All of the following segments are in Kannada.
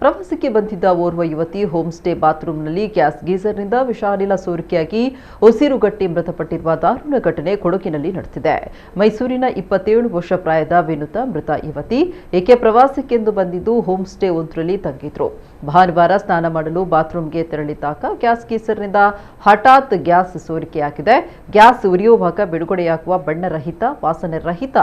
ಪ್ರವಾಸಕ್ಕೆ ಬಂದಿದ್ದ ಓರ್ವ ಯುವತಿ ಹೋಮ್ ಸ್ಟೇ ಬಾತ್ರೂಮ್ನಲ್ಲಿ ಗ್ಯಾಸ್ ಗೀಸರ್ನಿಂದ ವಿಷಾನಿಲ ಸೋರಿಕೆಯಾಗಿ ಉಸಿರುಗಟ್ಟಿ ಮೃತಪಟ್ಟಿರುವ ದಾರುಣ ಘಟನೆ ಕೊಡಗಿನಲ್ಲಿ ನಡೆದಿದೆ. ಮೈಸೂರಿನ 27 ವರ್ಷ ಪ್ರಾಯದ ವಿನುತಾ ಮೃತ ಯುವತಿ. ಈಕೆ ಪ್ರವಾಸಕ್ಕೆಂದು ಬಂದಿದ್ದು ಹೋಮ್ ಸ್ಟೇ ಒಂದರಲ್ಲಿ ತಂಗಿದ್ರು. ಭಾನುವಾರ ಸ್ನಾನ ಮಾಡಲು ಬಾತ್ರೂಮ್ಗೆ ತೆರಳಿದ್ದಾಗ ಗ್ಯಾಸ್ ಗೀಸರ್ನಿಂದ ಹಠಾತ್ ಗ್ಯಾಸ್ ಸೋರಿಕೆಯಾಗಿದೆ. ಗ್ಯಾಸ್ ಉರಿಯುವಾಗ ಬಿಡುಗಡೆಯಾಗುವ ಬಣ್ಣರಹಿತ, ವಾಸನೆ ರಹಿತ,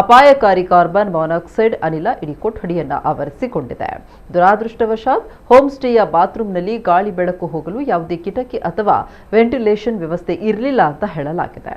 ಅಪಾಯಕಾರಿ ಕಾರ್ಬನ್ ಮಾನಾಕ್ಸೈಡ್ ಅನಿಲ ಇಡೀ ಕೊಠಡಿಯನ್ನು ಆವರಿಸಿಕೊಂಡಿದೆ. ದುರಾದೃಷ್ಟವಶಾತ್ ಹೋಮ್ ಸ್ಟೇಯ ಬಾತ್ರೂಮ್ನಲ್ಲಿ ಗಾಳಿ ಬೆಳಕು ಹೋಗಲು ಯಾವುದೇ ಕಿಟಕಿ ಅಥವಾ ವೆಂಟಿಲೇಷನ್ ವ್ಯವಸ್ಥೆ ಇರಲಿಲ್ಲ ಅಂತ ಹೇಳಲಾಗಿದೆ.